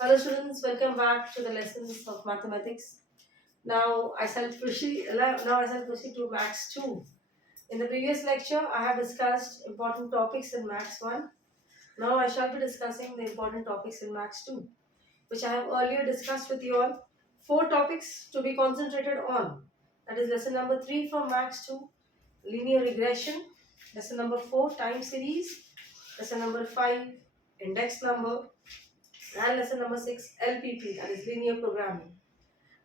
Hello students, welcome back to the lessons of mathematics. Now I shall proceed to Maths 2. In the previous lecture, I have discussed important topics in Maths 1. Now I shall be discussing the important topics in Maths 2, which I have earlier discussed with you all. Four topics to be concentrated on. That is lesson number 3 from Maths 2, linear regression. Lesson number 4, time series. Lesson number 5, index number. And lesson number 6, LPP, that is linear programming.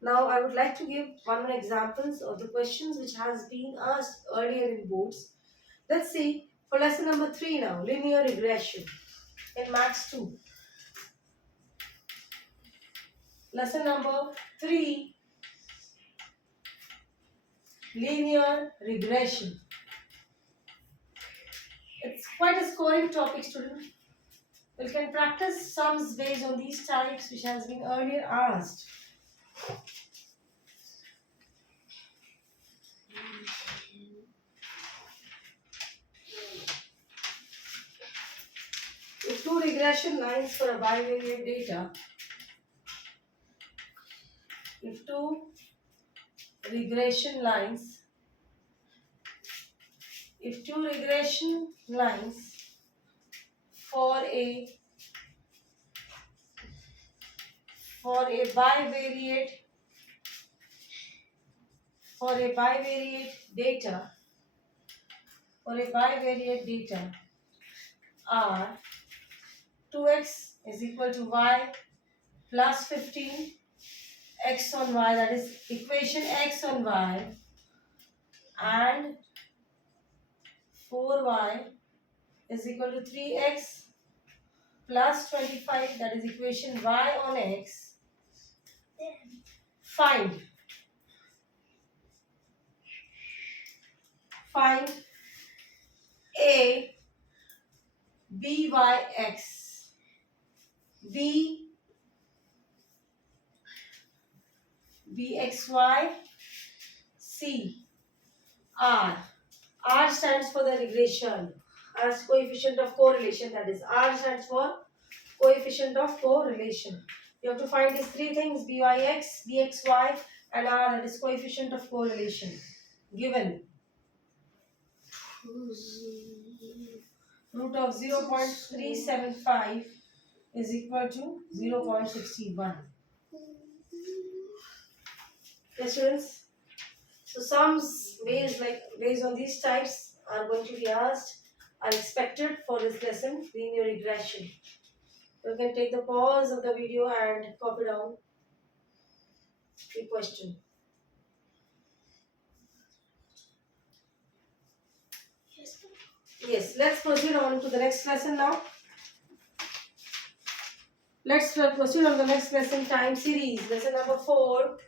Now I would like to give one examples of the questions which has been asked earlier in boards. Let's see for lesson number 3 now, linear regression in Maths 2. Lesson number 3, linear regression. It's quite a scoring topic, student. We can practice sums based on these types which has been earlier asked. If two regression lines for a bivariate data, if two regression lines, if two regression lines for a bivariate data are 2x is equal to y plus 15 x on y, that is equation x on y, and 4y is equal to 3x plus 25, that is equation y on x. Find a byx, b bxy, c r. R stands for the regression as coefficient of correlation, that is R stands for coefficient of correlation. You have to find these three things, byx, bxy and R, that is coefficient of correlation. Given root of 0.375 is equal to 0.61. Yes, students. So sums based on these types are going to be asked, are expected for this lesson, linear regression. You can take the pause of the video and copy down the question. Yes, let's proceed on to the next lesson now. Let's proceed on the next lesson, time series, lesson number 4.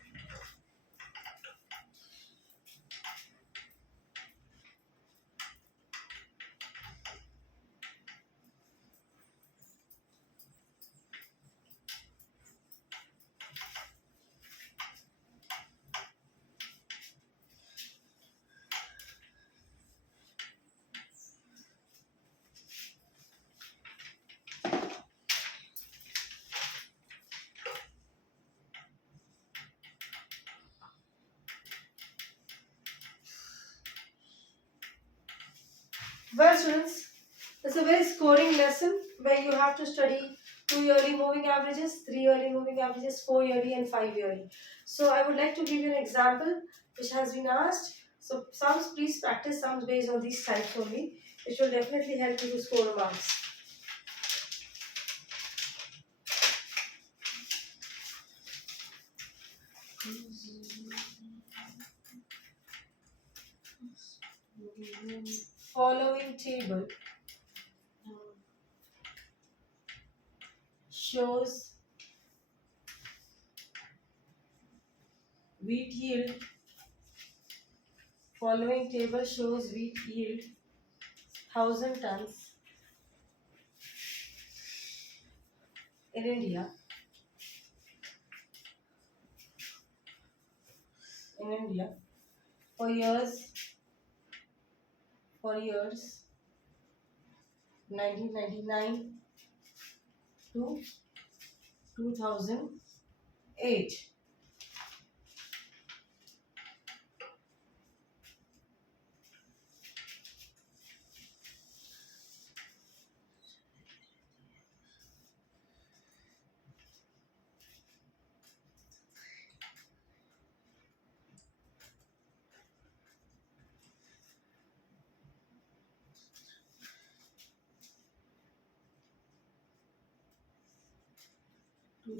Well, students, it's a very scoring lesson where you have to study 2 yearly moving averages, 3 yearly moving averages, 4 yearly and 5 yearly. So I would like to give you an example which has been asked. So sums, please practice sums based on these types only, which will definitely help you to score marks. Following table shows wheat yield. Following table shows wheat yield 1000 tons in India. For years 1999 to 2008.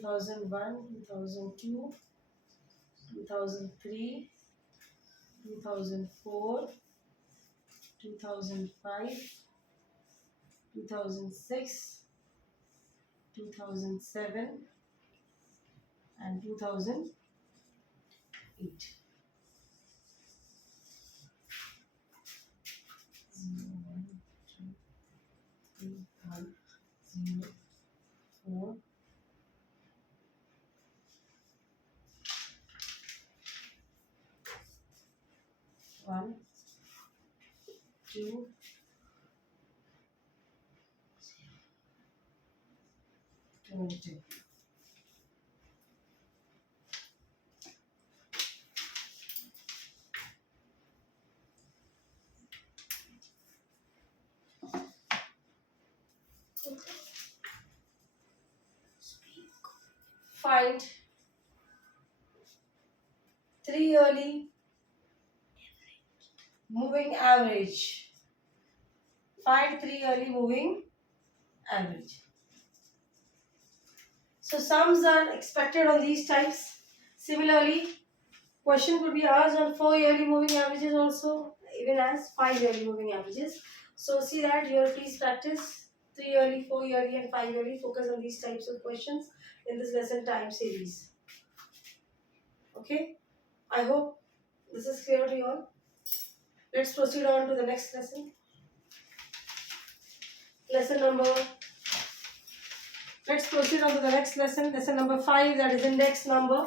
2001, 2002, 2003, 2004, 2005, 2006, 2007, and 2008. 1, 2, 3, 5, 0, 4, 1, 2, 20. Find 3 yearly moving average. Find 3 yearly moving average. So sums are expected on these types. Similarly, question could be asked on 4 yearly moving averages also, even as 5 yearly moving averages. So see that here, please practice 3 yearly, 4 yearly and 5 yearly. Focus on these types of questions in this lesson time series. Okay, I hope this is clear to you all. Let's proceed on to the next lesson. Let's proceed on to the next lesson. Lesson number 5, that is index number.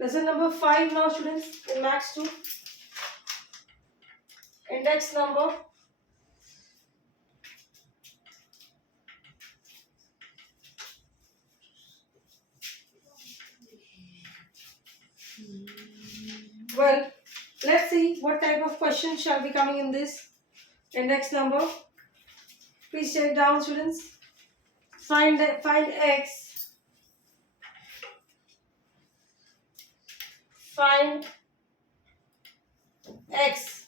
Lesson number 5 now, students, in Max 2. Index number. Well, let's see what type of questions shall be coming in this index number. Please check down, students. Find x. Find x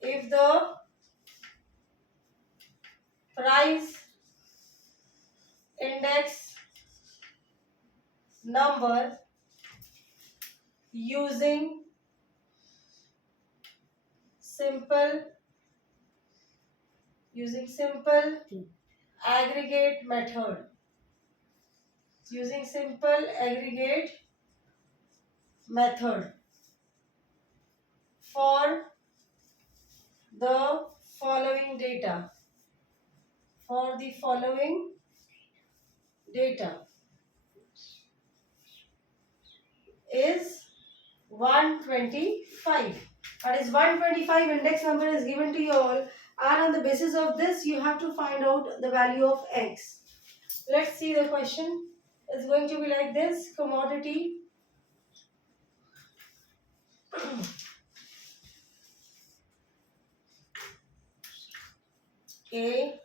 if the price index number using simple aggregate method. Using simple aggregate method for the following data. For the following data is 125. That is 125 index number is given to you all, and on the basis of this you have to find out the value of x. Let's see the question. It's going to be like this. Commodity A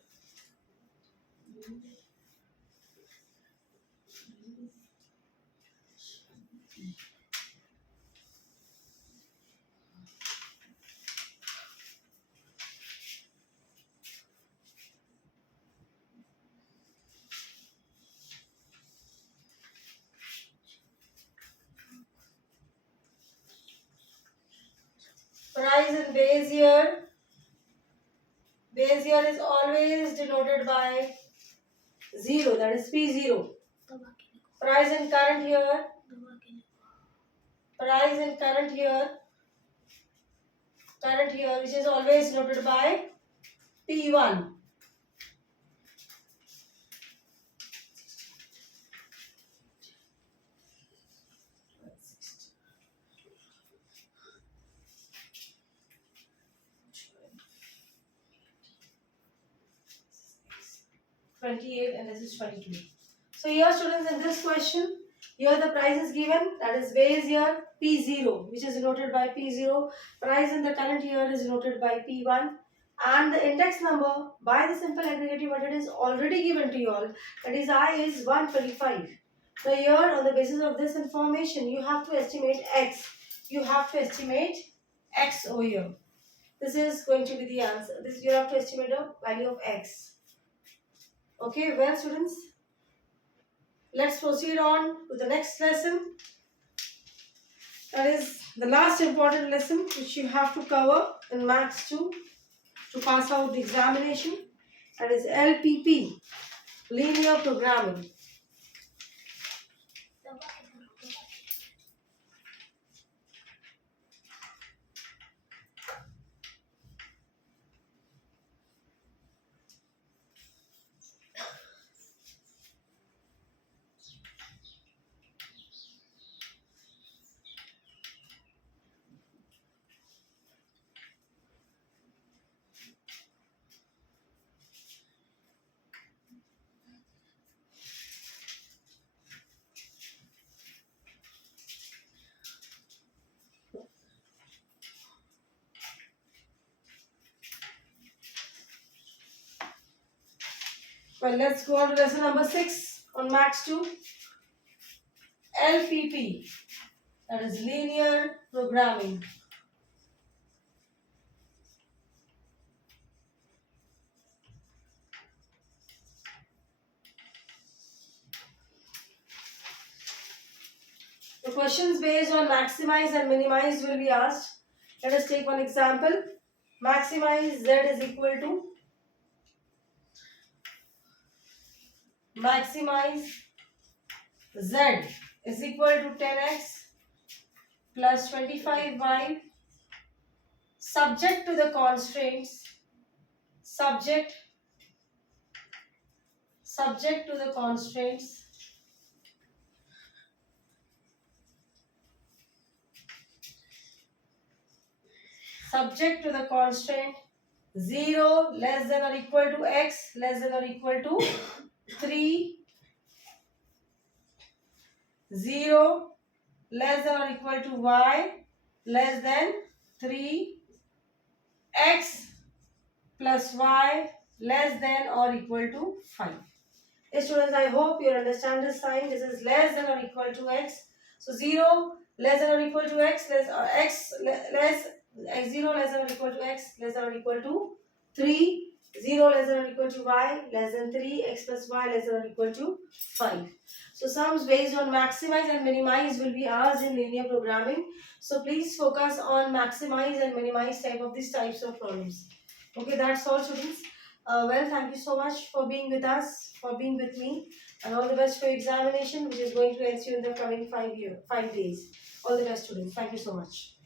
price in base year. Base year is always denoted by 0, that is P0. Price in current year. Price in current year. Current year, which is always denoted by P1. 28 and this is 22. So here students, in this question, here the price is given, that is base year P0, which is denoted by P0. Price in the current year is denoted by P1, and the index number by the simple aggregative method is already given to you all, that is I is 125. So here, on the basis of this information, you have to estimate X. You have to estimate X over here. This is going to be the answer. This you have to estimate a value of X. Okay, well students, let's proceed on to the next lesson. That is the last important lesson which you have to cover in Maths 2 to pass out the examination. That is LPP, linear programming. Well, let's go on to lesson number 6 on Maths 2. LPP, that is linear programming. The questions based on maximize and minimize will be asked. Let us take one example. Maximize Z is equal to Z is equal to 10x plus 25y subject to the constraints, subject to the constraints, subject to the constraint 0 less than or equal to x less than or equal to 3, 0 less than or equal to y less than 3, x plus y less than or equal to 5. Hey students, I hope you understand this sign. This is less than or equal to x. So 0 less than or equal to x less or x less x 0 less than or equal to x less than or equal to 3, 0 less than or equal to y less than 3, x plus y less than or equal to 5. So sums based on maximize and minimize will be asked in linear programming. So please focus on maximize and minimize type of these types of problems. Okay, that's all students. Well, thank you so much for being with us, for being with me, and all the best for your examination, which is going to ensue in the coming 5 days. All the best, students. Thank you so much.